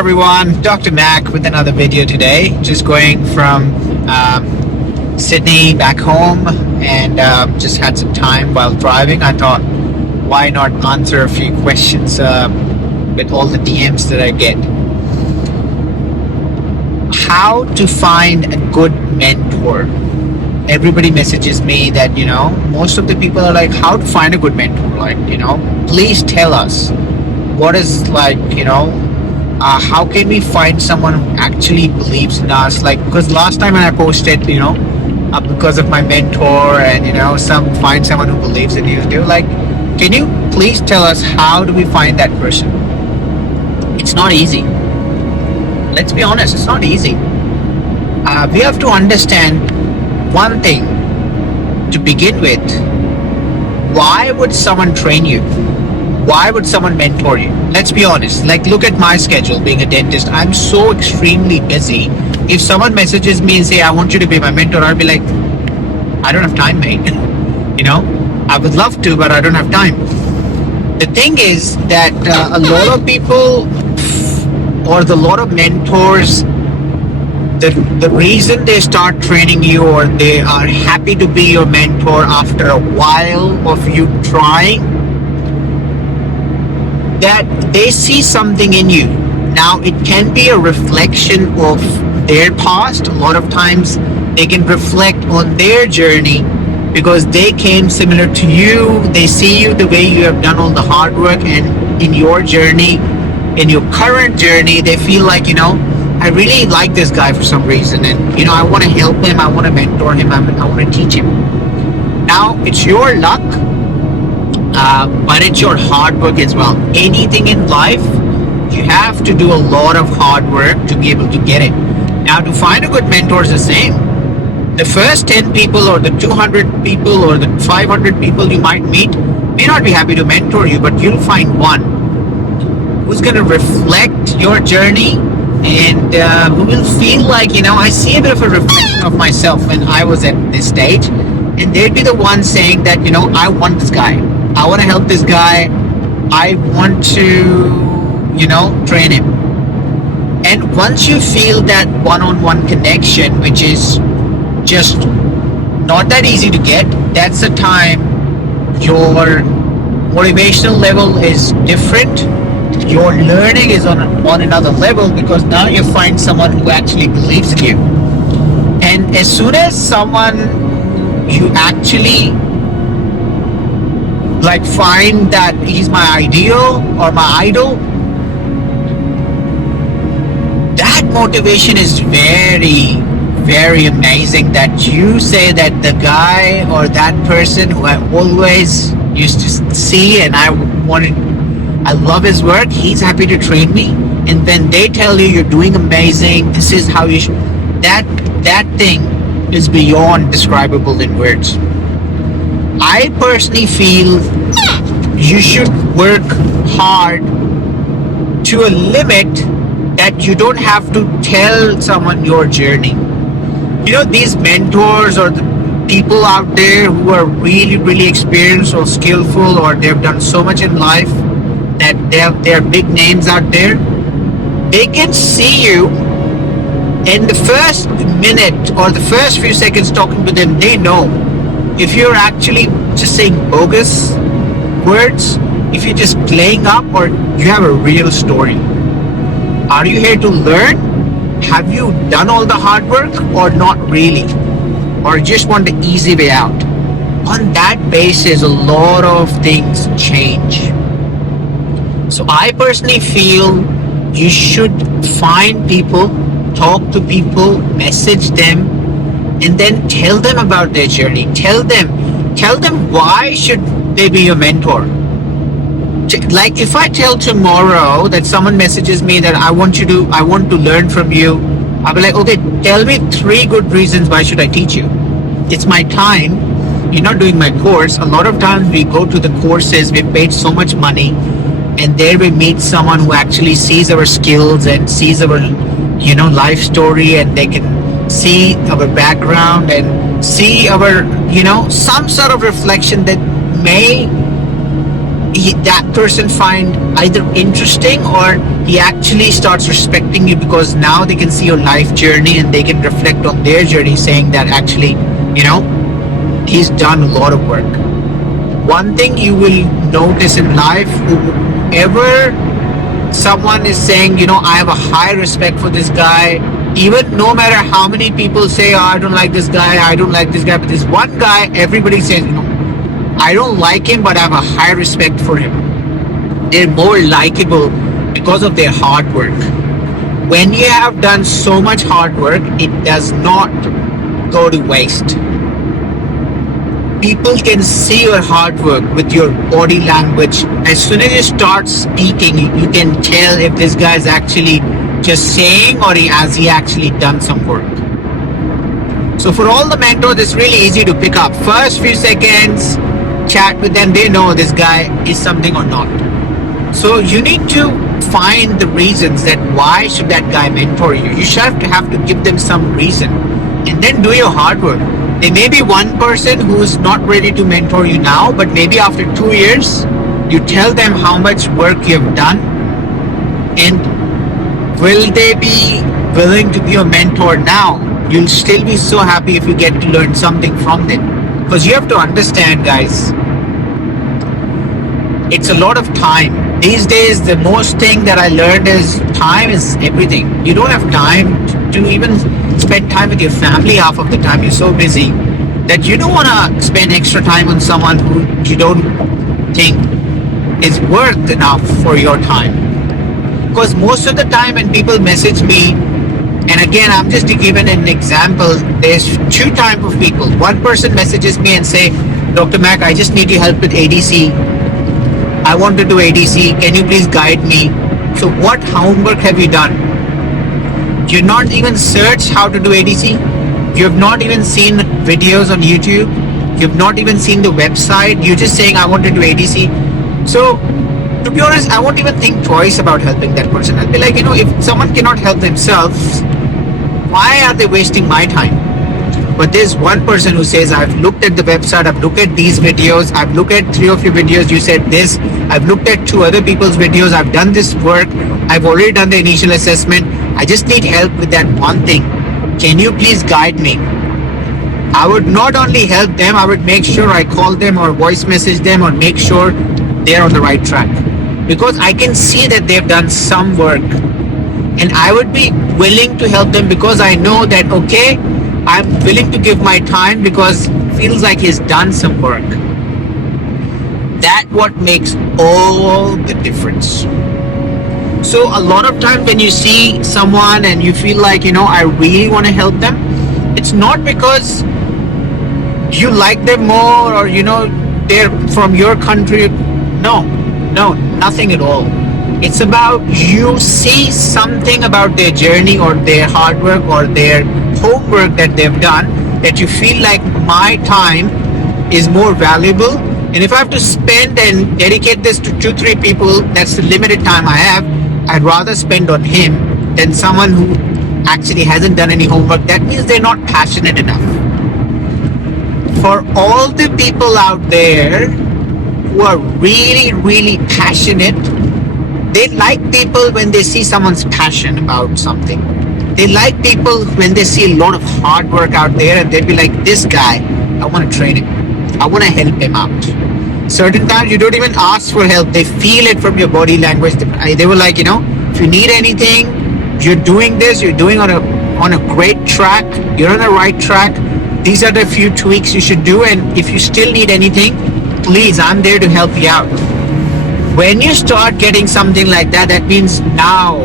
everyone, Dr. Mac with another video today. Just going from Sydney back home and just had some time while driving. I thought, why not answer a few questions with all the DMs that I get. How to find a good mentor. Everybody messages me that, most of the people are like, how to find a good mentor? Like, please tell us what is how can we find someone who actually believes in us? Like, because last time when I posted, because of my mentor and, find someone who believes in you, they were like, can you please tell us how do we find that person? It's not easy. Let's be honest, it's not easy. We have to understand one thing to begin with. Why would someone train you? Why would someone mentor you? Let's be honest. Like, look at my schedule being a dentist. I'm so extremely busy. If someone messages me and say, I want you to be my mentor, I'll be like, I don't have time, mate. I would love to, but I don't have time. The thing is that a lot of people or the lot of mentors, the reason they start training you or they are happy to be your mentor after a while of you trying, that they see something in you. Now, it can be a reflection of their past. A lot of times they can reflect on their journey because they came similar to you. They see you the way you have done all the hard work, and in your journey, in your current journey, they feel like, I really like this guy for some reason, and I want to help him, I want to mentor him, I want to teach him. Now, it's your luck, but it's your hard work as well. Anything in life, you have to do a lot of hard work to be able to get it. Now, to find a good mentor is the same. The first 10 people or the 200 people or the 500 people you might meet may not be happy to mentor you, but you'll find one who's going to reflect your journey and who will feel like, I see a bit of a reflection of myself when I was at this stage, and they'd be the one saying that, I want this guy. I want to help this guy. I want to, train him. And once you feel that one-on-one connection, which is just not that easy to get, that's the time your motivational level is different. Your learning is on another level because now you find someone who actually believes in you. And as soon as someone you actually find that he's my ideal or my idol, that motivation is very, very amazing, that you say that the guy or that person who I always used to see and I love his work, he's happy to train me, and then they tell you you're doing amazing, this is how you should. That thing is beyond describable in words. I personally feel you should work hard to a limit that you don't have to tell someone your journey. These mentors or the people out there who are really, really experienced or skillful, or they've done so much in life that they're big names out there, they can see you in the first minute or the first few seconds talking to them. They know if you're actually just saying bogus words, if you're just playing up, or you have a real story. Are you here to learn? Have you done all the hard work or not really? Or just want the easy way out? On that basis, a lot of things change. So I personally feel you should find people, talk to people, message them, and then tell them about their journey. Tell them why should they be your mentor. Like, if I tell tomorrow that someone messages me that I want to learn from you, I'll be like, okay, tell me 3 good reasons why should I teach you. It's my time. You're not doing my course. A lot of times we go to the courses, we paid so much money, and there we meet someone who actually sees our skills and sees our life story, and they can see our background and see our some sort of reflection that may that person find either interesting, or he actually starts respecting you because now they can see your life journey and they can reflect on their journey, saying that actually, he's done a lot of work. One thing you will notice in life, whoever someone is saying, I have a high respect for this guy, even no matter how many people say, I don't like this guy, but this one guy, everybody says, I don't like him, but I have a high respect for him. They're more likable because of their hard work. When you have done so much hard work, it does not go to waste. People can see your hard work with your body language. As soon as you start speaking, you can tell if this guy is actually just saying or has he actually done some work. So for all the mentors, it's really easy to pick up. First few seconds, chat with them, they know this guy is something or not. So you need to find the reasons that why should that guy mentor you. You should have to give them some reason and then do your hard work. There may be one person who's not ready to mentor you now, but maybe after 2 years, you tell them how much work you've done, and will they be willing to be a mentor now? You'll still be so happy if you get to learn something from them. Because you have to understand, guys, it's a lot of time. These days, the most thing that I learned is time is everything. You don't have time to even spend time with your family half of the time. You're so busy that you don't want to spend extra time on someone who you don't think is worth enough for your time. Because most of the time when people message me, and again, I'm just giving an example, there's two types of people. One person messages me and say, Dr. Mac, I just need your help with ADC. I want to do ADC. Can you please guide me? So what homework have you done? You've not even searched how to do ADC. You have not even seen videos on YouTube. You've not even seen the website. You're just saying, I want to do ADC. So to be honest, I won't even think twice about helping that person. I'll be like, if someone cannot help themselves, why are they wasting my time? But there's one person who says, I've looked at the website, I've looked at these videos, I've looked at 3 of your videos, you said this, I've looked at 2 other people's videos, I've done this work, I've already done the initial assessment, I just need help with that one thing. Can you please guide me? I would not only help them, I would make sure I call them or voice message them or make sure they're on the right track. Because I can see that they've done some work. And I would be willing to help them because I know that, okay, I'm willing to give my time because it feels like he's done some work. That's what makes all the difference. So a lot of times when you see someone and you feel like, I really want to help them, it's not because you like them more or, they're from your country. No, nothing at all. It's about you see something about their journey or their hard work or their homework that they've done that you feel like my time is more valuable. And if I have to spend and dedicate this to 2-3 people, that's the limited time I have, I'd rather spend on him than someone who actually hasn't done any homework. That means they're not passionate enough. For all the people out there who are really, really passionate, they like people when they see someone's passion about something. They like people when they see a lot of hard work out there and they'll be like, this guy, I want to train him. I want to help him out. Certain times you don't even ask for help. They feel it from your body language. They were like, if you need anything, you're doing this, you're doing on a great track, you're on the right track. These are the few tweaks you should do. And if you still need anything, please, I'm there to help you out. When you start getting something like that, that means now.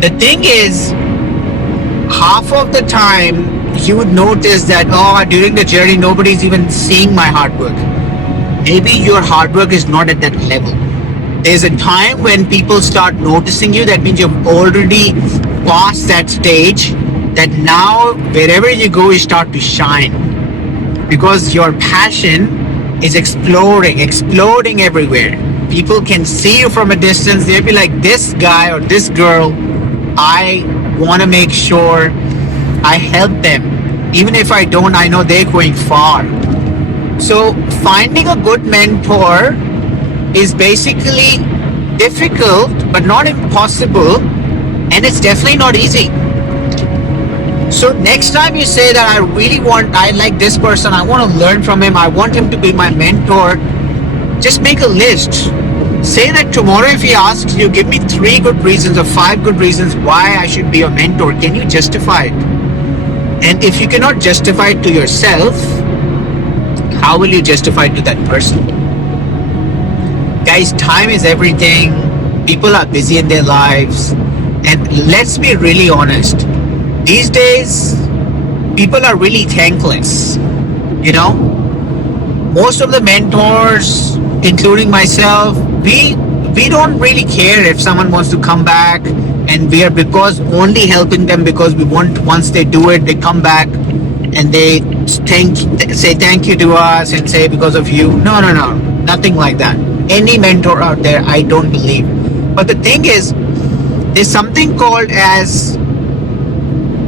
The thing is, half of the time you would notice that, during the journey, nobody's even seeing my hard work. Maybe your hard work is not at that level. There's a time when people start noticing you. That means you've already passed that stage, that now wherever you go, you start to shine. Because your passion is exploding everywhere. People can see you from a distance. They'll be like, this guy or this girl, I want to make sure I help them. Even if I don't, I know they're going far. So finding a good mentor is basically difficult but not impossible, and it's definitely not easy. So next time you say that I like this person, I want to learn from him, I want him to be my mentor, just make a list. Say that tomorrow if he asks you, give me 3 good reasons or 5 good reasons why I should be your mentor, can you justify it? And if you cannot justify it to yourself, how will you justify it to that person? Guys, time is everything. People are busy in their lives. And let's be really honest. These days, people are really thankless. You know, most of the mentors, including myself, we don't really care if someone wants to come back, and we are because only helping them because we want, once they do it, they come back and they say thank you to us and say because of you. No, nothing like that. Any mentor out there, I don't believe. But the thing is, there's something called as,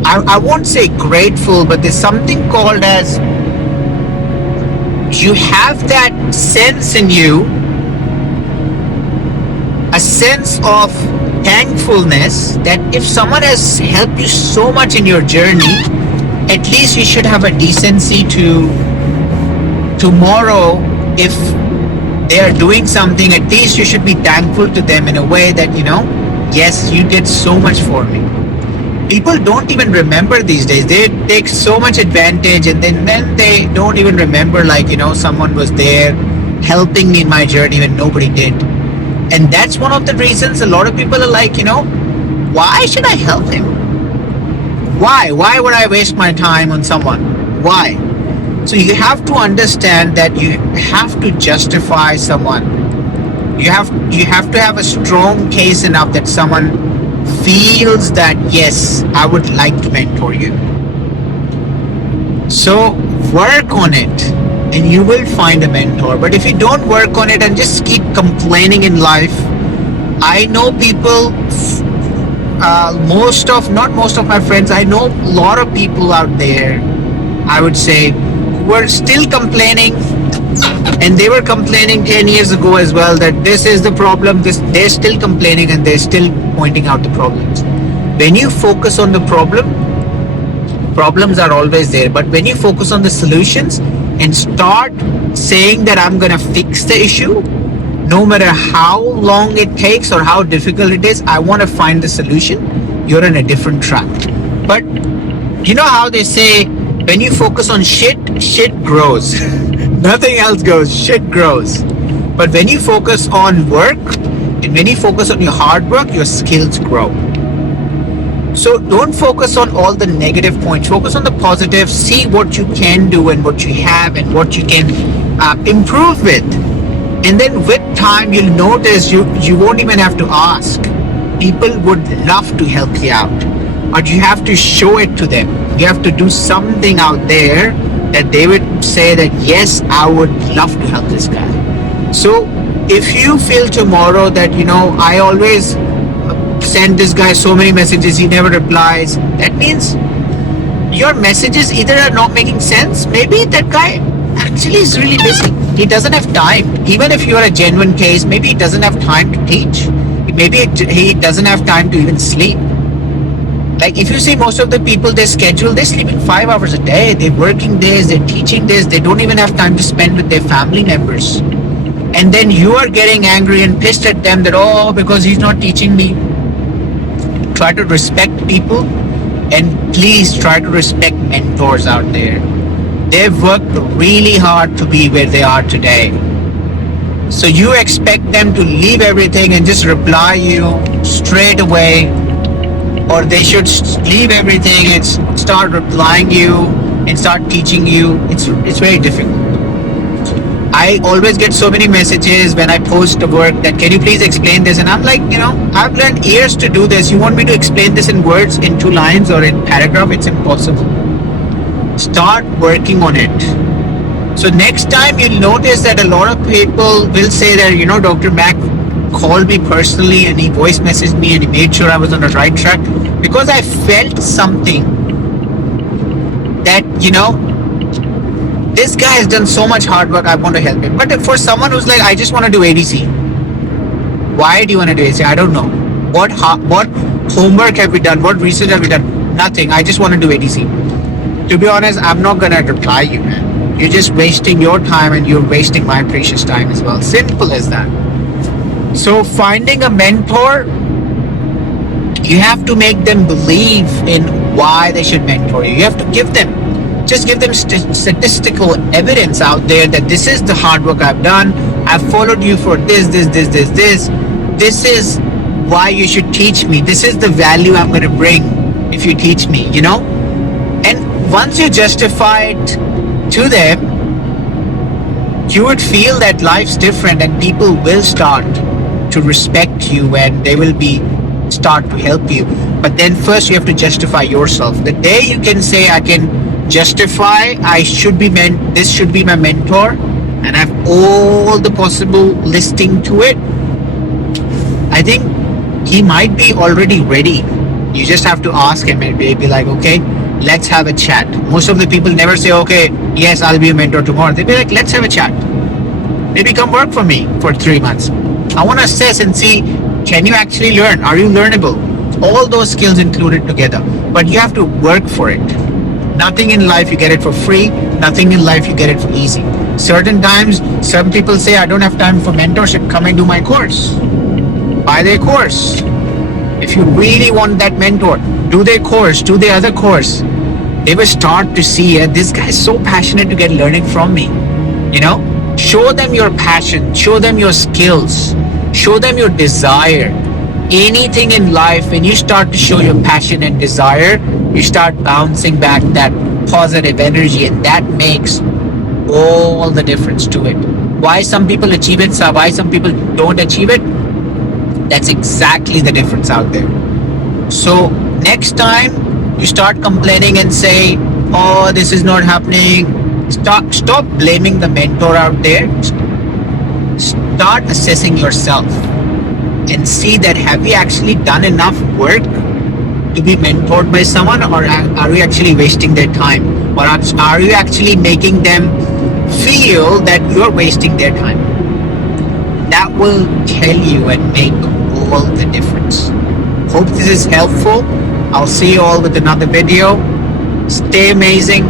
I won't say grateful, but there's something called as, you have that sense in you, a sense of thankfulness that if someone has helped you so much in your journey, at least you should have a decency to tomorrow, if they are doing something, at least you should be thankful to them in a way that, you know, yes, you did so much for me. People don't even remember these days. They take so much advantage, and then they don't even remember, like, you know, someone was there helping me in my journey when nobody did. And that's one of the reasons a lot of people are like, you know, why should I help him? Why would I waste my time on someone? Why? So you have to understand that you have to justify someone. You have to have a strong case enough that someone feels that, yes, I would like to mentor you. So work on it and you will find a mentor. But if you don't work on it and just keep complaining in life, I know people, not most of my friends, I know a lot of people out there, I would say, who are still complaining, and they were complaining 10 years ago as well, that this is the problem. They're still complaining and they're still pointing out the problems. When you focus on the problem, problems are always there. But when you focus on the solutions and start saying that I'm gonna fix the issue, no matter how long it takes or how difficult it is, I want to find the solution, you're in a different track. But you know how they say, when you focus on shit grows. Nothing else grows, shit grows. But when you focus on work and when you focus on your hard work, your skills grow. So don't focus on all the negative points. Focus on the positive. See what you can do and what you have and what you can improve with. And then with time, you'll notice you won't even have to ask. People would love to help you out. But you have to show it to them. You have to do something out there that they would say that, yes, I would love to help this guy. So if you feel tomorrow that, you know, I always send this guy so many messages, he never replies, that means your messages either are not making sense. Maybe that guy actually is really busy. He doesn't have time. Even if you are a genuine case, maybe he doesn't have time to teach. Maybe he doesn't have time to even sleep. Like if you see most of the people, they're sleeping 5 hours a day, they're working this, they're teaching this, they don't even have time to spend with their family members. And then you are getting angry and pissed at them that, oh, because he's not teaching me. Try to respect people, and please try to respect mentors out there. They've worked really hard to be where they are today. So you expect them to leave everything and just reply you straight away, or they should leave everything and start replying you and start teaching you. It's very difficult. I always get so many messages when I post a work that, can you please explain this? And I'm like, you know, I've learned years to do this. You want me to explain this in words, in 2 lines or in paragraph? It's impossible. Start working on it. So next time you'll notice that a lot of people will say that, you know, Dr. Mac called me personally and he voice messaged me and he made sure I was on the right track, because I felt something that, you know, this guy has done so much hard work, I want to help him. But for someone who's like, I just want to do ADC, why do you want to do ADC? I don't know. What homework have we done? What research have we done? Nothing. I just want to do ADC. To be honest, I'm not going to reply you, man. You're just wasting your time and you're wasting my precious time as well. Simple as that. So finding a mentor, you have to make them believe in why they should mentor you. You have to give them statistical evidence out there that this is the hard work I've done. I've followed you for this. This is why you should teach me. This is the value I'm going to bring if you teach me, And once you justify it to them, you would feel that life's different and people will start to respect you and they will start to help you. But then first you have to justify yourself. The day you can say, I can justify, this should be my mentor, and I have all the possible listing to it, I think he might be already ready. You just have to ask him and be like, okay, let's have a chat. Most of the people never say, okay, yes, I'll be a mentor tomorrow. They'll be like, let's have a chat. Maybe come work for me for 3 months. I want to assess and see, can you actually learn? Are you learnable? All those skills included together. But you have to work for it. Nothing in life you get it for free. Nothing in life you get it for easy. Certain times, some people say, I don't have time for mentorship. Come and do my course. Buy their course. If you really want that mentor, do their course, do their other course. They will start to see, this guy is so passionate to get learning from me. Show them your passion, show them your skills, show them your desire. Anything in life, when you start to show your passion and desire, you start bouncing back that positive energy, and that makes all the difference to it. Why some people achieve it, why some people don't achieve it, that's exactly the difference out there. So next time you start complaining and say, oh, this is not happening, stop blaming the mentor out there. Start assessing yourself and see that, have you actually done enough work to be mentored by someone, or are you actually wasting their time, or are you actually making them feel that you're wasting their time? That will tell you and make all the difference. Hope this is helpful. I'll see you all with another video. Stay amazing,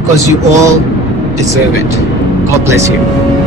because you all deserve it. God bless you.